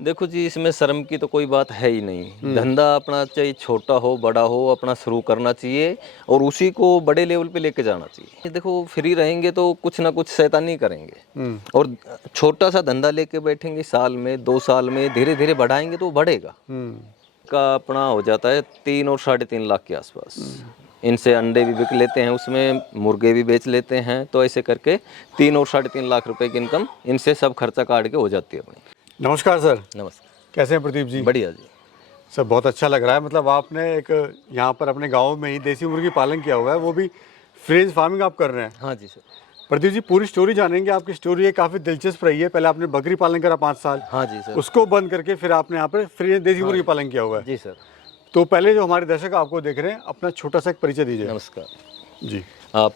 देखो जी, इसमें शर्म की तो कोई बात है ही नहीं। धंधा अपना चाहे छोटा हो बड़ा हो, अपना शुरू करना चाहिए और उसी को बड़े लेवल पे लेके जाना चाहिए। देखो, फ्री रहेंगे तो कुछ ना कुछ शैतानी करेंगे और छोटा सा धंधा लेके बैठेंगे, साल में 2 साल में धीरे धीरे बढ़ाएंगे तो वो बढ़ेगा। का अपना हो जाता है 3 और 3.5 लाख के आसपास। इनसे अंडे भी बिक लेते हैं, उसमें मुर्गे भी बेच लेते हैं, तो ऐसे करके 3 और 3.5 लाख रुपए की इनकम इनसे सब खर्चा काट के हो जाती है अपनी। नमस्कार सर। नमस्कार। कैसे हैं प्रदीप जी? बढ़िया जी। सर बहुत अच्छा लग रहा है। मतलब आपने एक यहाँ पर अपने गांव में ही देसी मुर्गी पालन किया हुआ है, वो भी फ्रेज फार्मिंग आप कर रहे हैं। हाँ जी सर। प्रदीप जी, पूरी स्टोरी जानेंगे। आपकी स्टोरी ये काफ़ी दिलचस्प रही है। पहले आपने बकरी पालन करा 5 साल, हाँ जी सर। उसको बंद करके फिर आपने यहाँ पर फ्रेज देसी मुर्गी पालन किया हुआ है। जी सर। तो पहले जो हमारे दर्शक आपको देख रहे हैं, अपना छोटा सा एक परिचय दीजिए। नमस्कार जी। आप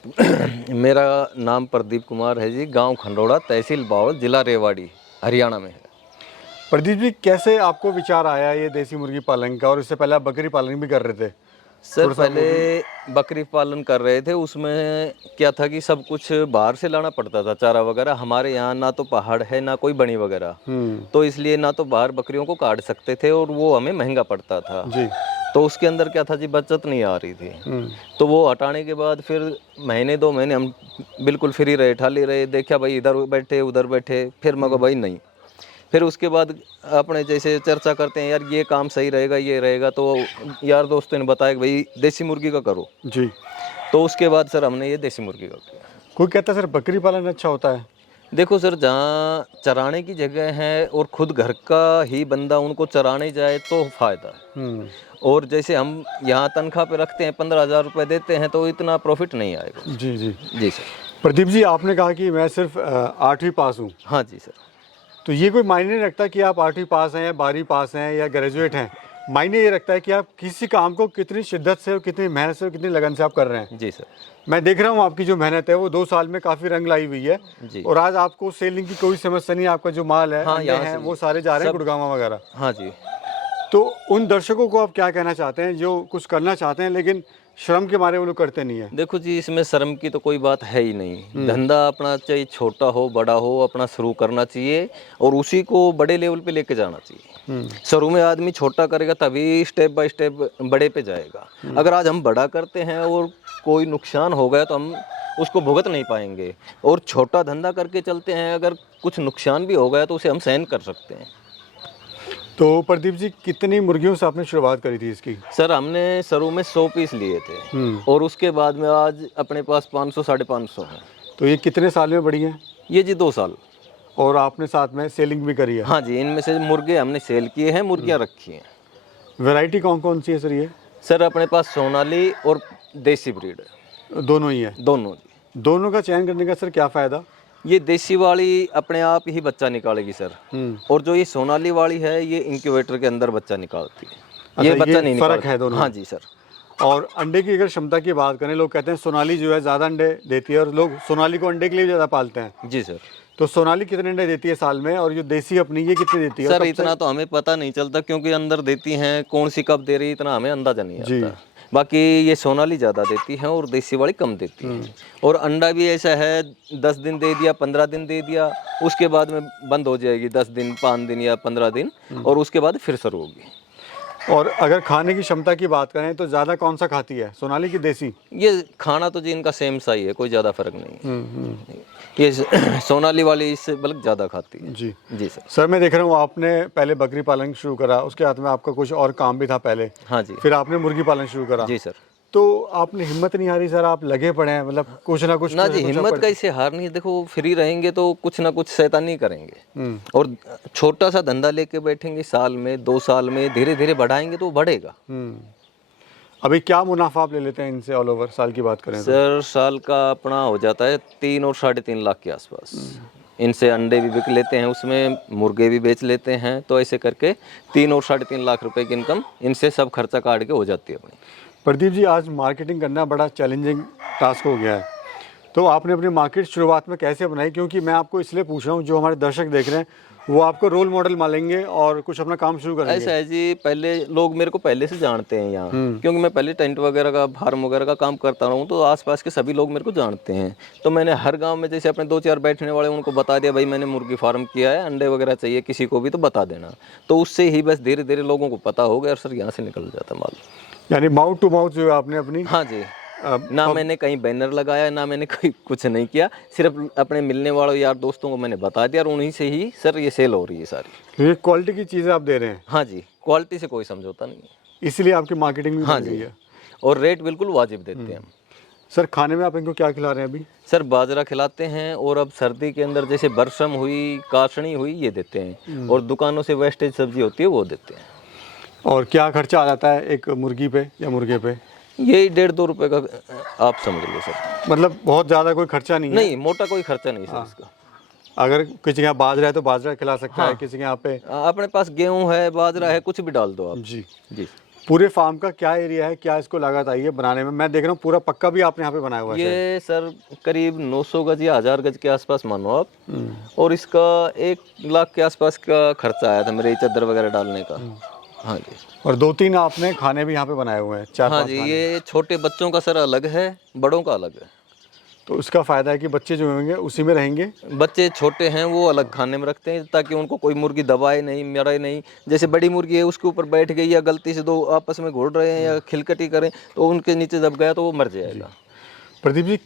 मेरा नाम प्रदीप कुमार है जी, गांव खंडोड़ा, तहसील बावल, जिला रेवाड़ी, हरियाणा में है। प्रदीप जी, कैसे आपको विचार आया ये देसी मुर्गी पालन का, और इससे पहले आप बकरी पालन भी कर रहे थे? सर पहले बकरी पालन कर रहे थे, उसमें क्या था कि सब कुछ बाहर से लाना पड़ता था, चारा वगैरह। हमारे यहाँ ना तो पहाड़ है ना कोई बनी वगैरह, तो इसलिए ना तो बाहर बकरियों को काट सकते थे और वो हमें महंगा पड़ता था जी। तो उसके अंदर क्या था जी, बचत नहीं आ रही थी। तो वो हटाने के बाद फिर महीने 2 महीने हम बिल्कुल फ्री रहे, ठाली रहे, देखा भाई इधर बैठे उधर बैठे, फिर मगर भाई नहीं। फिर उसके बाद अपने जैसे चर्चा करते हैं, यार ये काम सही रहेगा, ये रहेगा, तो यार दोस्तों ने बताया कि भाई देसी मुर्गी का करो। जी। तो उसके बाद सर हमने ये देसी मुर्गी का किया। कोई कहता है सर बकरी पालन अच्छा होता है? देखो सर, जहाँ चराने की जगह है और खुद घर का ही बंदा उनको चराने जाए तो फायदा है। और जैसे हम यहाँ तनख्वाह पे रखते हैं, 15,000 रुपये देते हैं, तो इतना प्रॉफिट नहीं आएगा। जी जी जी सर। प्रदीप जी, आपने कहा कि मैं सिर्फ 8वीं पास हूँ, हाँ जी सर। तो ये कोई मायने नहीं रखता कि आप 8वीं पास हैं या 12वीं पास हैं या ग्रेजुएट हैं। मायने ये रखता है कि आप किसी काम को कितनी शिद्दत से और कितनी मेहनत से और कितनी लगन से आप कर रहे हैं। जी सर। मैं देख रहा हूँ आपकी जो मेहनत है वो 2 साल में काफ़ी रंग लाई हुई है। जी। और आज आपको सेलिंग की कोई समस्या नहीं है। आपका जो माल है, हाँ, अंडे हैं, वो सारे जा रहे हैं गुड़गांव वगैरह। हाँ जी। तो उन दर्शकों को आप क्या कहना चाहते हैं जो कुछ करना चाहते हैं लेकिन श्रम के मारे वो लोग करते नहीं है? देखो जी, इसमें शर्म की तो कोई बात है ही नहीं। धंधा अपना चाहे छोटा हो बड़ा हो, अपना शुरू करना चाहिए और उसी को बड़े लेवल पे लेके जाना चाहिए। शुरू में आदमी छोटा करेगा तभी स्टेप बाय स्टेप बड़े पे जाएगा। अगर आज हम बड़ा करते हैं और कोई नुकसान हो गया तो हम उसको भुगत नहीं पाएंगे, और छोटा धंधा करके चलते हैं, अगर कुछ नुकसान भी हो गया तो उसे हम सहन कर सकते हैं। तो प्रदीप जी, कितनी मुर्गियों से आपने शुरुआत करी थी इसकी? सर हमने शुरू में 100 पीस लिए थे और उसके बाद में आज अपने पास 500 550 हैं। तो ये कितने साल में बढ़ी हैं? ये जी 2 साल। और आपने साथ में सेलिंग भी करी है? हाँ जी, इनमें से मुर्गे हमने सेल किए हैं, मुर्गियाँ रखी हैं। वैरायटी कौन कौन सी है सर ये? सर अपने पास सोनाली और देसी ब्रीड है। दोनों ही है? दोनों जी। दोनों का चयन करने का सर क्या फ़ायदा? ये देसी वाली अपने आप ही बच्चा निकालेगी सर, और जो ये सोनाली वाली है ये इंक्यूबेटर के अंदर बच्चा निकालती है। अच्छा, ये बच्चा नहीं फर्क है दोनों? हाँ जी सर। और अंडे की अगर क्षमता की बात करें, लोग कहते हैं सोनाली जो है ज़्यादा अंडे देती है और लोग सोनाली को अंडे के लिए ज़्यादा पालते हैं। जी सर। तो सोनाली कितने अंडे देती है साल में, और जो देसी अपनी ये कितने देती है? सर इतना तो हमें पता नहीं चलता, क्योंकि अंदर देती हैं कौन सी कब दे रही है, इतना हमें अंदाजा नहीं आता। बाकी ये सोनाली ज़्यादा देती है और देसी वाली कम देती है। और अंडा भी ऐसा है, 10 दिन दे दिया, 15 दिन दे दिया, उसके बाद में बंद हो जाएगी, 10 दिन 5 दिन या 15 दिन, और उसके बाद फिर शुरू होगी। और अगर खाने की क्षमता की बात करें तो ज़्यादा कौन सा खाती है, सोनाली की देसी? ये खाना तो जी इनका सेम सा ही है, कोई ज़्यादा फर्क नहीं। ये सोनाली वाली इससे बल्कि ज़्यादा खाती है। जी जी सर। सर, मैं देख रहा हूँ आपने पहले बकरी पालन शुरू करा, उसके हाथ में आपका कुछ और काम भी था पहले। हाँ जी। फिर आपने मुर्गी पालन शुरू करा। जी सर। तो आपने हिम्मत नहीं हारी सर? आप लगे पड़े हैं, मतलब कुछ ना कुछ ना जी, हिम्मत कैसे हारनी है। देखो, फ्री रहेंगे तो कुछ ना कुछ शैतानी करेंगे और छोटा सा धंधा लेके बैठेंगे, साल में 2 साल में धीरे धीरे बढ़ाएंगे तो वो बढ़ेगा। अभी क्या मुनाफा आप ले लेते हैं इनसे, ऑल ओवर साल की बात करें तो? सर साल का अपना हो जाता है 3 और 3.5 लाख के आसपास। इनसे अंडे भी बिक लेते हैं, उसमें मुर्गे भी बेच लेते हैं, तो ऐसे करके 3 और 3.5 लाख रुपए की इनकम इनसे सब खर्चा काट के हो जाती है अपनी। प्रदीप जी, आज मार्केटिंग करना बड़ा चैलेंजिंग टास्क हो गया है, तो आपने अपनी मार्केट शुरुआत में कैसे बनाई? क्योंकि मैं आपको इसलिए पूछ रहा हूँ, जो हमारे दर्शक देख रहे हैं वो आपको रोल मॉडल मानेंगे और कुछ अपना काम शुरू करेंगे। ऐसा है जी, पहले लोग मेरे को पहले से जानते हैं यहाँ, क्योंकि मैं पहले टेंट वगैरह का, फार्म वगैरह का काम करता रहा हूँ, तो आसपास के सभी लोग मेरे को जानते हैं। तो मैंने हर गांव में जैसे अपने 2-4 बैठने वाले उनको बता दिया, भाई मैंने मुर्गी फार्म किया है, अंडे वगैरह चाहिए किसी को भी तो बता देना। तो उससे ही बस धीरे धीरे लोगों को पता हो गया और सर यहाँ से निकल जाता माल। यानी माउथ टू माउथ जो है आपने अपनी हाँ जी, ना मैंने कहीं बैनर लगाया, ना मैंने कोई कुछ नहीं किया, सिर्फ अपने मिलने वालों यार दोस्तों को मैंने बता दिया और उन्हीं से ही सर ये सेल हो रही है सारी। ये क्वालिटी की चीज़ें आप दे रहे हैं, हाँ जी, क्वालिटी से कोई समझौता नहीं है। इसलिए आपकी मार्केटिंग भी हाँ बन गई जी, है। और रेट बिल्कुल वाजिब देते हैं हम। सर खाने में आप इनको क्या खिला रहे हैं अभी? सर बाजरा खिलाते हैं, और अब सर्दी के अंदर जैसे बरसम हुई, काशनी हुई, ये देते हैं, और दुकानों से वेस्टेज सब्जी होती है वो देते हैं। और क्या खर्चा आ जाता है एक मुर्गी पे या मुर्गे पे? यही 1.5-2 रुपए का आप समझ लो सर। मतलब बहुत ज़्यादा कोई खर्चा नहीं है। नहीं, मोटा कोई खर्चा नहीं सर इसका। अगर किसी के यहाँ बाजरा है तो बाजरा खिला सकता है, किसी के यहाँ पे अपने पास गेहूं है, बाजरा है, कुछ भी डाल दो आप। जी। जी, पूरे फार्म का क्या एरिया है, क्या इसको लागत आई है बनाने में? मैं देख रहा हूँ पूरा पक्का भी आपने यहाँ पे बनाया हुआ है। ये सर करीब 900 गज या 1000 गज के आसपास मानो आप, और इसका 1 लाख के आसपास का खर्चा आया था मेरे चादर वगैरह डालने का। हाँ जी। और 2-3 आपने खाने भी यहाँ पे बनाए हुए हैं, 4-5 हाँ जी, ये छोटे बच्चों का सर अलग है, बड़ों का अलग है। तो उसका फ़ायदा है कि बच्चे जो होंगे उसी में रहेंगे। बच्चे छोटे हैं वो अलग खाने में रखते हैं, ताकि उनको कोई मुर्गी दबाए नहीं, मरे नहीं। जैसे बड़ी मुर्गी है उसके ऊपर बैठ गई या गलती से 2 आपस में घुल रहे हैं या खिलकटी करें तो उनके नीचे दब गया तो वो मर जाएगा। प्रदीप जी,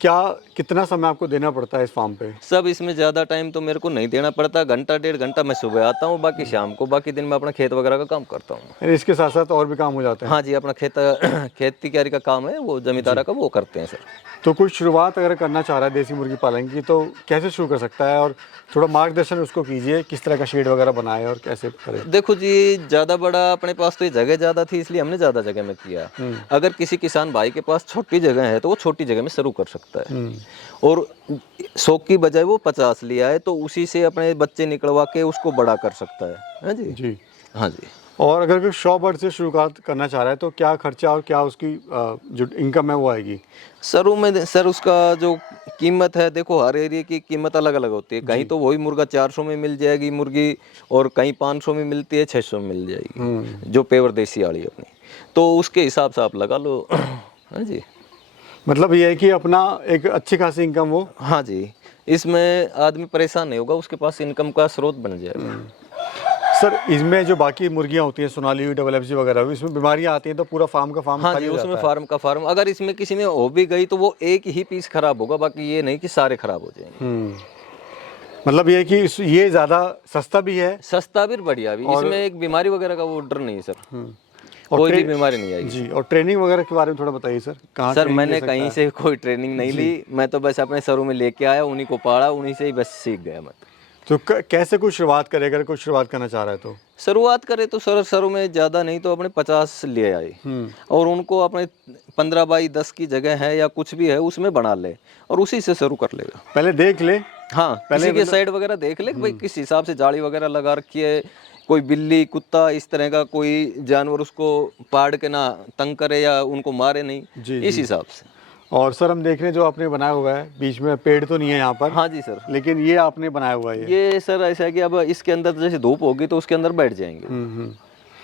कितना समय आपको देना पड़ता है इस फार्म पे? सब इसमें ज़्यादा टाइम तो मेरे को नहीं देना पड़ता, घंटा 1.5 घंटा मैं सुबह आता हूँ, बाकी शाम को, बाकी दिन मैं अपना खेत वगैरह का काम करता हूँ। यानी इसके साथ साथ और भी काम हो जाते हैं? हाँ जी, अपना खेत की क्यारी का काम है, वो जमींदारा का, वो करते हैं सर। तो कुछ शुरुआत अगर करना चाह रहा है देसी मुर्गी पालन की तो कैसे शुरू कर सकता है? और थोड़ा मार्गदर्शन उसको कीजिए, किस तरह का शेड वगैरह बनाए और कैसे करे? देखो जी, ज़्यादा बड़ा अपने पास तो ये जगह ज़्यादा थी, इसलिए हमने ज़्यादा जगह में किया। अगर किसी किसान भाई के पास छोटी जगह है तो वो छोटी जगह में शुरू कर सकता है, और 100 की बजाय वो 50 लिया है तो उसी से अपने बच्चे निकलवा के उसको बड़ा कर सकता है जी। जी। हाँ जी। और अगर कोई शॉप बर्ड से शुरुआत करना चाह रहा है तो क्या खर्चा और क्या उसकी जो इनकम है वो आएगी? सर में सर उसका जो कीमत है, देखो हर एरिया की कीमत अलग अलग होती है। कहीं तो वही मुर्गा 400 में मिल जाएगी मुर्गी, और कहीं 500 में मिलती है, 600 में मिल जाएगी, जो पेवर देसी वाली अपनी। तो उसके हिसाब से आप लगा लो। हाँ जी। मतलब ये है कि अपना एक अच्छी खासी इनकम हो। हाँ जी, इसमें आदमी परेशान नहीं होगा, उसके पास इनकम का स्रोत बन जाएगा। सर इसमें जो बाकी मुर्गियाँ होती हैं, सोनाली हुई, डबल एफजी वगैरह हुई, इसमें बीमारियाँ आती हैं तो पूरा फार्म का फार्म हाँ खाली जी, हो उसमें जाता है। फार्म का फार्म, अगर इसमें किसी में हो भी गई तो वो एक ही पीस खराब होगा, बाकी ये नहीं कि सारे खराब हो जाएंगे। मतलब ये है कि ये ज़्यादा सस्ता भी है, सस्ता भी, बढ़िया भी। इसमें एक बीमारी वगैरह का वो डर नहीं है सर, और कोई भी बीमारी नहीं आएगी। जी। और ट्रेनिंग वगैरह के बारे में थोड़ा बताइए सर, कहाँ सर ट्रेनिंग मैंने ले सकता कहीं है? से कोई ट्रेनिंग नहीं ली, मैं तो बस अपने सरों में लेके आया, उन्हीं को पाड़ा, उन्हीं से ही बस सीख गया मैं। तो कैसे कुछ शुरुआत करे, अगर कुछ शुरुआत करना चाह रहा है तो? शुरुआत करे तो सर सरों में ज़्यादा नहीं तो अपने 50 ले आए, और उनको अपने 15 बाई 10 की जगह है या कुछ भी है उसमें बना ले, और उसी से शुरू कर लेगा। पहले देख ले। हाँ, पहले के साइड वगैरह देख ले कि भाई किस हिसाब से जाली वगैरह लगा रखी है, कोई बिल्ली कुत्ता इस तरह का कोई जानवर उसको पाड़ के ना तंग करे या उनको मारे नहीं, इस हिसाब से। और सर हम देख रहे हैं जो आपने बनाया हुआ है, बीच में पेड़ तो नहीं है यहाँ पर? हाँ जी सर, लेकिन ये आपने बनाया हुआ है। ये सर ऐसा है कि अब इसके अंदर जैसे धूप होगी तो उसके अंदर बैठ जाएंगे।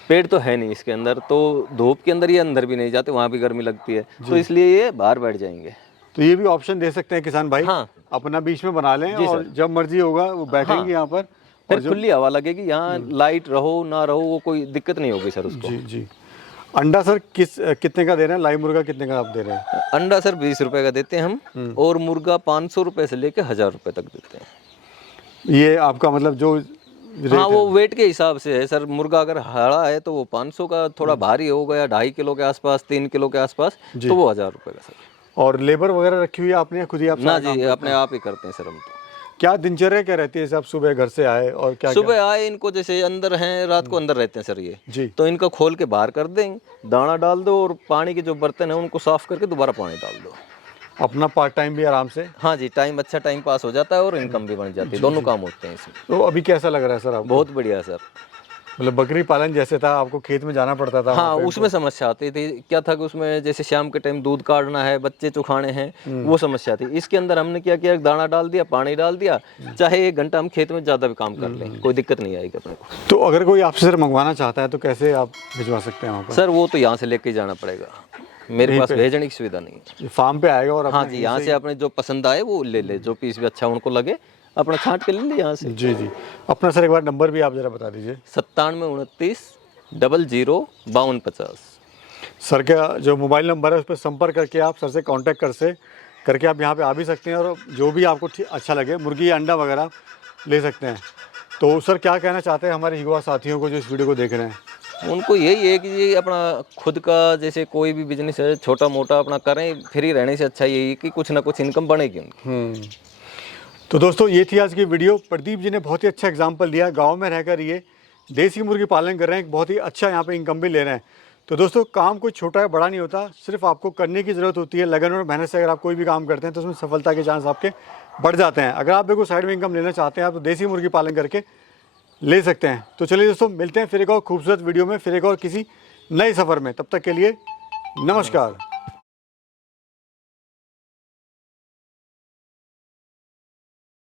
पेड़ तो है नहीं इसके अंदर, तो धूप के अंदर ये अंदर भी नहीं जाते, वहाँ भी गर्मी लगती है, तो इसलिए ये बाहर बैठ जाएंगे। तो ये भी ऑप्शन दे सकते हैं किसान भाई। हाँ, अपना बीच में बना लें और जब मर्जी होगा वो बैठेंगे यहाँ पर, फिर खुली हवा लगेगी, यहाँ लाइट रहो ना रहो वो कोई दिक्कत नहीं होगी सर उसको। जी जी। अंडा सर कितने का दे रहे हैं? लाइव मुर्गा कितने का आप दे रहे हैं? अंडा सर 20 रुपए का देते हैं हम, और मुर्गा 500 रुपए से लेके 1000 रुपए तक देते हैं। ये आपका मतलब जो हाँ, वो वेट के हिसाब से है सर। मुर्गा अगर हरा है तो वो 500 का, थोड़ा भारी हो गया 2.5 किलो के आसपास, 3 किलो के आसपास, तो वो 1000 रुपए का सर। और लेबर वगैरह रखी हुई है आपने, खुद ही आप? ना जी, अपने आप ही करते हैं सर हम तो। क्या दिनचर्या क्या रहती है साहब? सुबह घर से आए और क्या सुबह आए, इनको जैसे अंदर हैं, रात को अंदर रहते हैं सर ये जी। तो इनको खोल के बाहर कर देंगे, दाना डाल दो, और पानी के जो बर्तन है उनको साफ करके दोबारा पानी डाल दो। अपना पार्ट टाइम भी आराम से? हाँ जी, अच्छा टाइम पास हो जाता है और इनकम भी बन जाती है, दोनों काम होते हैं इसमें। तो अभी कैसा लग रहा है सर आपको? बहुत बढ़िया सर। मतलब बकरी पालन जैसे था, आपको खेत में जाना पड़ता था? हाँ, वहाँ पे उसमें समस्या आती थी। क्या था कि उसमें जैसे शाम के टाइम दूध काटना है, बच्चे चुखाने हैं, वो समस्या थी। इसके अंदर हमने क्या किया, दाना डाल दिया, पानी डाल दिया, चाहे 1 घंटा हम खेत में ज़्यादा भी काम कर लें, कोई दिक्कत नहीं आएगी अपने को। तो अगर कोई आपसे सर मंगवाना चाहता है तो कैसे आप भिजवा सकते हैं वहाँ पर? सर वो तो यहाँ से लेके जाना पड़ेगा, मेरे पास भेजने की सुविधा नहीं है। फार्म पे आएगा और हाँ जी, यहाँ से अपने जो पसंद आए वो ले ले, जो पीस भी अच्छा उनको लगे अपना छांट के ले ले यहाँ से। जी जी, अपना सर एक बार नंबर भी आप ज़रा बता दीजिए। 97 29 00 52 50। सर का जो मोबाइल नंबर है उस पर संपर्क करके आप सर से कांटेक्ट करके आप यहाँ पे आ भी सकते हैं, और जो भी आपको अच्छा लगे, मुर्गी या अंडा वगैरह ले सकते हैं। तो सर क्या कहना चाहते हैं हमारे युवा साथियों को जो इस वीडियो को देख रहे हैं? उनको यही है कि ये अपना खुद का जैसे कोई भी बिजनेस है छोटा मोटा अपना करें, फ्री रहने से अच्छा यही है कि कुछ ना कुछ इनकम बनेगी उनकी। तो दोस्तों ये थी आज की वीडियो। प्रदीप जी ने बहुत ही अच्छा एग्जाम्पल दिया, गाँव में रहकर ये देसी मुर्गी पालन कर रहे हैं, बहुत ही अच्छा यहाँ पे इनकम भी ले रहे हैं। तो दोस्तों काम कोई छोटा या बड़ा नहीं होता, सिर्फ आपको करने की ज़रूरत होती है। लगन और मेहनत से अगर आप कोई भी काम करते हैं तो उसमें सफलता के चांस आपके बढ़ जाते हैं। अगर आप भी कोई साइड में इनकम लेना चाहते हैं आप तो देसी मुर्गी पालन करके ले सकते हैं। तो चलिए दोस्तों, मिलते हैं फिर एक और खूबसूरत वीडियो में, फिर एक और किसी नए सफ़र में। तब तक के लिए नमस्कार।